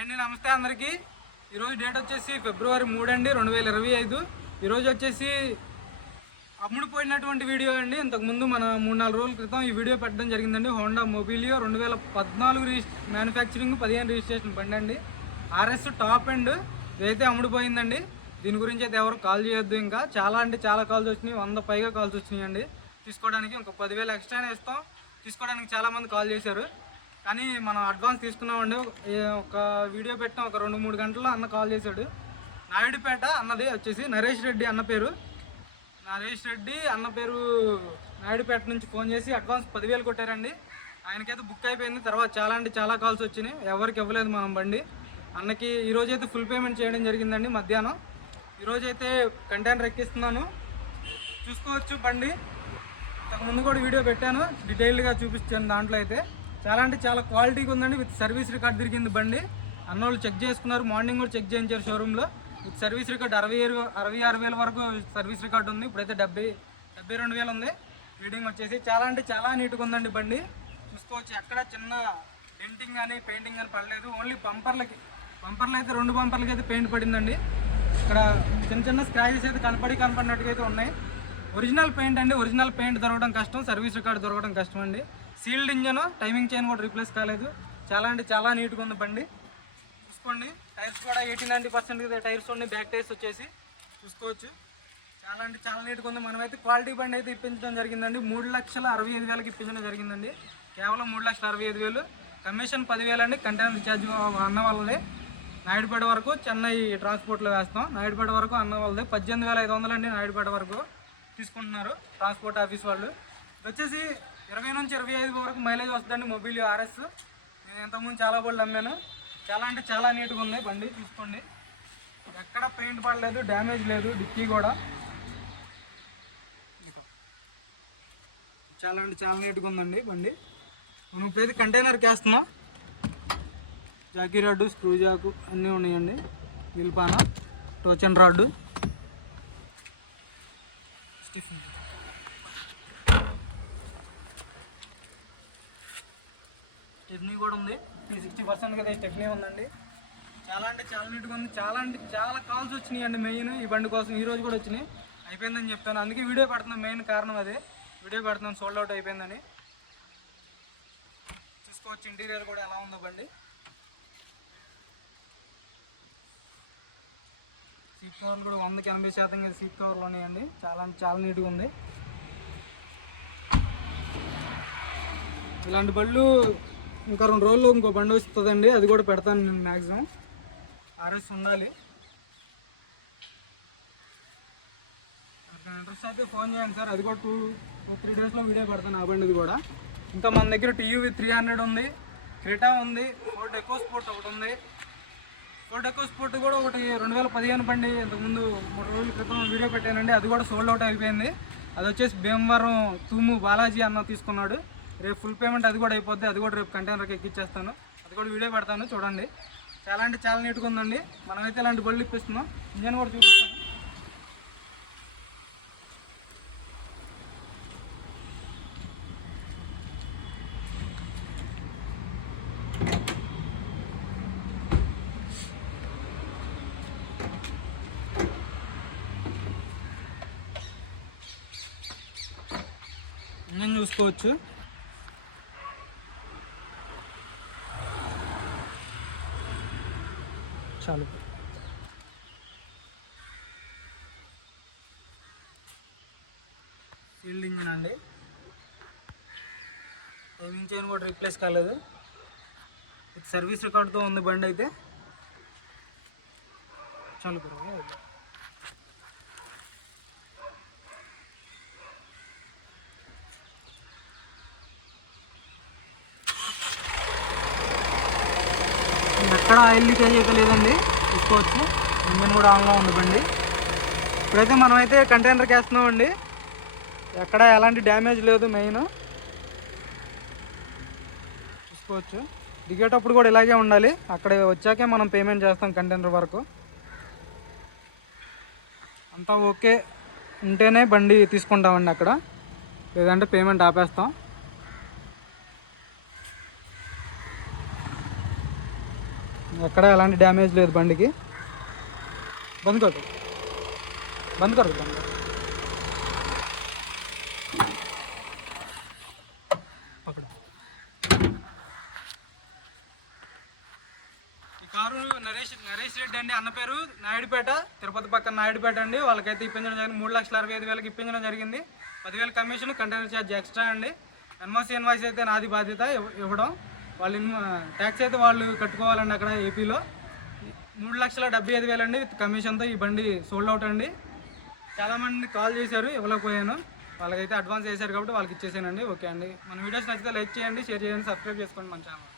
అండి నమస్తే అందరికీ. ఈరోజు డేట్ వచ్చేసి ఫిబ్రవరి 3 అండి 2025. ఈరోజు వచ్చేసి అమ్ముడుపోయినటువంటి వీడియో అండి. ఇంతకుముందు మన 3-4 రోజుల క్రితం ఈ వీడియో పెట్టడం జరిగిందండి. హోండా మొబిలియో 2014 మ్యానుఫ్యాక్చరింగ్ 15 రిజిస్ట్రేషన్ బండి అండి. ఆర్ఎస్ టాప్ అండ్ ఇదైతే అమ్ముడుపోయిందండి. దీని గురించి అయితే ఎవరు కాల్ చేయొద్దు. ఇంకా చాలా కాల్స్ వచ్చినాయి, 100 పైగా కాల్స్ వచ్చినాయి అండి. తీసుకోవడానికి ఇంకో 10,000 ఎక్స్ట్రానే ఇస్తాం. తీసుకోవడానికి చాలామంది కాల్ చేశారు, కానీ మనం అడ్వాన్స్ తీసుకున్నామండి. ఒక వీడియో పెట్టాం, ఒక 2-3 గంటల్లో అన్న కాల్ చేశాడు. నాయుడుపేట అన్నది వచ్చేసి నరేష్ రెడ్డి అన్న పేరు. నాయుడుపేట నుంచి ఫోన్ చేసి అడ్వాన్స్ 10,000 కొట్టారండి. ఆయనకైతే బుక్ అయిపోయింది. తర్వాత చాలా కాల్స్ వచ్చినాయి, ఎవరికి ఇవ్వలేదు మనం బండి. అన్నకి ఈరోజైతే ఫుల్ పేమెంట్ చేయడం జరిగిందండి మధ్యాహ్నం. ఈరోజైతే కంటైనర్ ఎక్కిస్తున్నాను, చూసుకోవచ్చు బండి. ఇంతకుముందు కూడా వీడియో పెట్టాను, డీటెయిల్డ్గా చూపించాను. దాంట్లో అయితే చాలా క్వాలిటీగా ఉందండి. విత్ సర్వీస్ రికార్డ్ తిరిగింది బండి. అన్నోళ్ళు చెక్ చేసుకున్నారు, మార్నింగ్ కూడా చెక్ చేయించారు షోరూంలో. విత్ సర్వీస్ రికార్డ్ 66,000 వరకు సర్వీస్ రికార్డు ఉంది. ఇప్పుడైతే 72,000 ఉంది. రీడింగ్ వచ్చేసి చాలా నీట్గా ఉందండి బండి. చూసుకోవచ్చు, ఎక్కడ చిన్న డెంటింగ్ కానీ పెయింటింగ్ కానీ పడలేదు. ఓన్లీ పంపర్లు అయితే 2 బంపర్లకి అయితే పెయింట్ పడిందండి. ఇక్కడ చిన్న స్క్రాచెస్ అయితే కనపడినట్టుగా అయితే ఉన్నాయి. ఒరిజినల్ పెయింట్ అండి. ఒరిజినల్ పెయింట్ దొరకడం కష్టం, సర్వీస్ రికార్డు దొరకడం కష్టం అండి. సీల్డ్ ఇంజన్, టైమింగ్ చైన్ కూడా రీప్లేస్ కాలేదు. చాలా నీట్గా ఉంది బండి. చూసుకోండి, టైర్స్ కూడా 80-90% టైర్స్ ఉన్నాయి. బ్యాక్ టైర్స్ వచ్చేసి చూసుకోవచ్చు, చాలా నీట్గా ఉంది. మనమైతే క్వాలిటీ బండి అయితే ఇప్పించడం జరిగిందండి. 3,65,000కి ఇప్పించడం జరిగిందండి. కేవలం 3,65,000. కమిషన్ 10,000 అండి. కంటైనర్ ఛార్జ్ అన్న వాళ్ళదే. నాయుడుపేట వరకు చెన్నై ట్రాన్స్పోర్ట్లో వేస్తాం. నాయుడుపేట వరకు అన్న వాళ్ళదే 18,500 అండి. నాయుడుపేట వరకు తీసుకుంటున్నారు ట్రాన్స్పోర్ట్ ఆఫీస్ వాళ్ళు. వచ్చేసి 20 నుంచి 25 వరకు మైలేజ్ వస్తుందండి మొబిలియో ఆర్ఎస్. నేను ఇంతకుముందు చాలా బళ్ళు అమ్మాను. చాలా నీట్గా ఉంది బండి. చూసుకోండి, ఎక్కడ పెయింట్ పడలేదు, డ్యామేజ్ లేదు. డిక్కీ కూడా చాలా నీట్గా ఉందండి బండి. మనం ఇప్పుడైతే కంటైనర్కి వేస్తున్నాం. జాకీ రాడ్డు, స్క్రూ జాకు అన్నీ ఉన్నాయండి. విల్పాన, టోచన్ రాడ్డు, స్టెప్నీ కూడా ఉంది. 60% కదా స్టెప్నీ ఉందండి. చాలా నీట్గా ఉంది. చాలా కాల్స్ వచ్చినాయి అండి. మెయిన్ ఈ బండి కోసం ఈరోజు కూడా వచ్చినాయి. అయిపోయిందని చెప్తాను, అందుకే వీడియో పెడుతున్నాను. మెయిన్ కారణం అదే, వీడియో పెడుతున్నాను. సోల్డ్ అవుట్ అయిపోయిందని. చూసుకోవచ్చు ఇంటీరియర్ కూడా ఎలా ఉందో బండి. సీట్ కవర్లు కూడా 100కి 80% సీట్ కవర్లు ఉన్నాయండి. చాలా నీట్గా ఉంది. ఇలాంటి బళ్ళు ఇంకా 2 రోజుల్లో ఇంకో బండి వస్తుందండి, అది కూడా పెడతాను నేను. మ్యాక్సిమం ఆర్ఎస్ ఉండాలి. ఇంట్రెస్ట్ అయితే ఫోన్ చేయండి సార్. అది కూడా 2-3 డేస్లో వీడియో పెడతాను ఆ బండిది కూడా. ఇంకా మన దగ్గర టీయూవి 300 ఉంది, క్రెటా ఉంది, ఫోర్డ్ ఎకోస్పోర్ట్ ఒకటి ఉంది. ఫోర్డ్ ఎకోస్పోర్ట్ కూడా ఒకటి 2015 బండి. ఇంతకుముందు 3 రోజుల క్రితం వీడియో పెట్టానండి. అది కూడా సోల్డ్ అవుట్ అయిపోయింది. అది వచ్చేసి భీమవరం తూము బాలాజీ అన్న తీసుకున్నాడు. రేపు ఫుల్ పేమెంట్ అది కూడా అయిపోద్ది. అది కూడా రేపు కంటైనర్కి ఎక్కిచ్చేస్తాను. అది కూడా వీడియో పెడతాను, చూడండి. చాలా నీట్గా ఉందండి. మనమైతే ఇలాంటి బళ్ళు ఇప్పిస్తున్నాం. ఇంజన్ కూడా చూపిస్తాను. ఇంజన్ చూసుకోవచ్చు. చాలు, సీల్డ్ ఇంజన్ అండి. టైమింగ్ చైన్ కూడా రీప్లేస్ కాలేదు. సర్వీస్ రికార్డుతో ఉంది బండి అయితే. చాలు పర్వాలేదు. ఎక్కడ ఆయిల్ లీకేజ్ అయితే లేదండి, చూసుకోవచ్చు. ఇంజన్ కూడా ఆన్లో ఉంది బండి. ఇప్పుడైతే మనమైతే కంటైనర్కి వేస్తున్నామండి. ఎక్కడ ఎలాంటి డ్యామేజ్ లేదు. మెయిన్ చూసుకోవచ్చు. దిగేటప్పుడు కూడా ఇలాగే ఉండాలి. అక్కడ వచ్చాకే మనం పేమెంట్ చేస్తాం కంటైనర్ వరకు. అంతా ఓకే ఉంటేనే బండి తీసుకుంటామండి అక్కడ, లేదంటే పేమెంట్ ఆపేస్తాం. ఎక్కడ ఎలాంటి డ్యామేజ్ లేదు బండికి. బంద్ కరు బంద్ కరు బంద్ కరు పకడు. ఈ కారు నరేష్ రెడ్డి అండి, అన్న పేరు, నాయుడుపేట, తిరుపతి పక్కన నాయుడుపేట అండి. వాళ్ళకైతే ఇప్పించడం జరిగింది. 3,65,000 ఇప్పించడం జరిగింది. 10,000 కమిషన్, కంటైనర్ ఛార్జ్ ఎక్స్ట్రా అండి. ఎన్ఓసి ఇన్వాయిస్ అయితే నాది బాధ్యత ఇవ్వడం. వాళ్ళు ట్యాక్స్ అయితే వాళ్ళు కట్టుకోవాలండి అక్కడ ఏపీలో. 3,75,000 అండి విత్ కమిషన్తో ఈ బండి సోల్డ్ అవుట్ అండి. చాలామంది కాల్ చేశారు, ఇవ్వలేకపోయాను. వాళ్ళకైతే అడ్వాన్స్ చేశారు కాబట్టి వాళ్ళకి ఇచ్చేసానండి. ఓకే అండి, మన వీడియోస్ నచ్చితే లైక్ చేయండి, షేర్ చేయండి, సబ్స్క్రైబ్ చేసుకోండి మన ఛానల్.